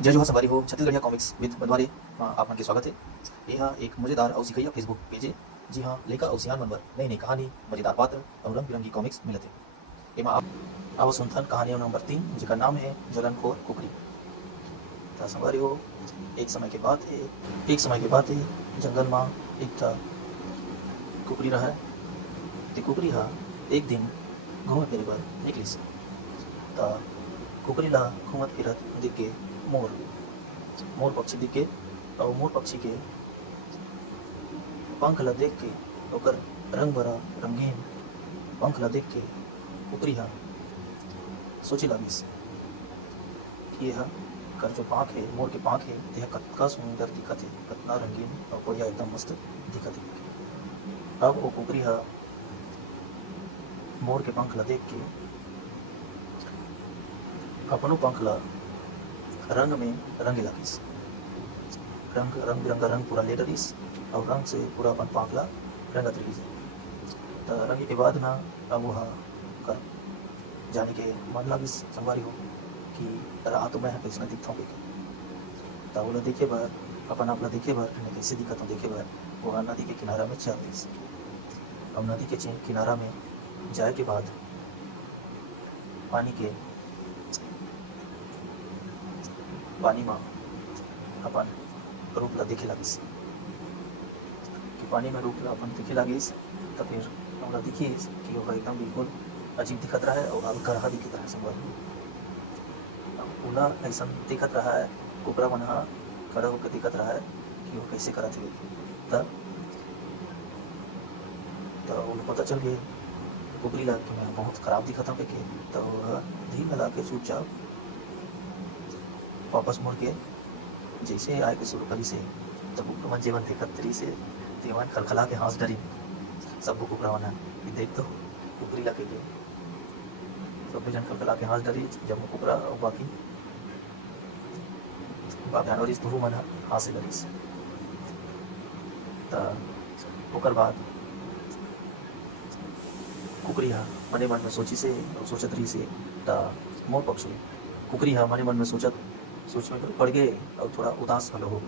जय जोहार संगवारी हो छत्तीसगढ़िया कॉमिक्स विद बनवारी आप मन के स्वागत है। यह एक मजेदार और सिखैया फेसबुक पेज है जी हाँ लइका और सियान मन बर नई नई कहानी मजेदार पात्र और रंग बिरंगी कॉमिक्स मिलत है। एमा आप आओ सुनथन कहानी नंबर 3 जिसका नाम है जलनखोर कुकरी। तो संगवारी हो एक समय के बाद है जंगल में एक था कुकरी रहा। ते कुकरी हा एक दिन घूमे फिरे बर निकलिस। त कुकरी ला घूमत फिरत देख के मोर पक्षी दिख के और मोर पक्षी के पंख ला देख के ओकर रंग भरा रंगीन पंख ला देख के कुकरी हा सोचे लागिस कि यह कर जो पाँख है मोर के पाँख है यह कतका सुंदर दिखत है, कतना रंगीन और बढ़िया एकदम मस्त दिखत है। अब वो कुकरी हा मोर के पंख ला देख के अपनो पंख ला रंग में रंगे लागिस। रंग बिरंगा रंग पूरा ले डरिस और रंग से पूरा अपन पंख ला रंगत रहिस। तो रंगे के बाद ना अब वह कर जाने के मन लागिस संगवारी हो कि रात मैं कैसे दिखता हूँ तो वो देखे बर अपन आप ला देखे बर मैं कैसे दिखत हूँ देखे बर वह नदी के किनारा में चल दिस। अब नदी के किनारा में जाए के बाद पानी में अपन रूप ला देखे लागिस कि पानी में रूप ला अपन देखे लागिस। तो फिर हमरा दिखिस कि वह एकदम बिल्कुल अजीब दिखत रहा है और अब गरहा दिखत रहा है संगवारी। उला ऐसा दिखत रहा है कुकरा मन हा खड़ा होकर दिखत रहा है कि वो कैसे करत है। तो उन्हें पता चल गया कुकरी ला कि मैं बहुत खराब दिखत हूँ के। तो वह धीरे लगा के चुपचाप वापस मुड़ के जैसे आए के शुरू करी से तब कुकरा मन जेवन देखत तरी से तेवन खलखला के हंस डरी। सब कुकरा मन देख तो कुकरी ला के सब जन खलखला के हंस डरी जब कुकरा और बाकी जानवरिस दोनों मन हंसे डरिस। ओकर बाद कुकरी हा मने मन में सोची से और सोचत रही से मोर पक्षी कुकरी हा मने मन में सोच में पड़ गए और थोड़ा उदास भलो हो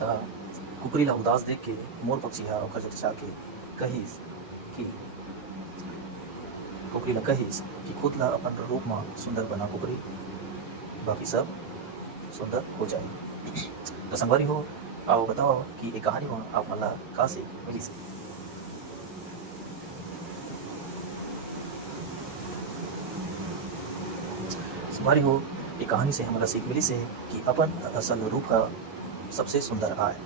गए। कुकरी ला उदास देख के मोर पक्षी हा ओकर जट जाके कहिस कि कुकरी ला कहिस कि खुद ला अपन रूप में सुंदर बना कुकरी बाकी सब सुंदर हो जाए। तो संगवारी हो आओ बताओ कि ये कहानी में आप मन ला का से मिली से। संगवारी हो ये कहानी से हमारा सीख मिली से कि अपन असल रूप का सबसे सुंदर आए।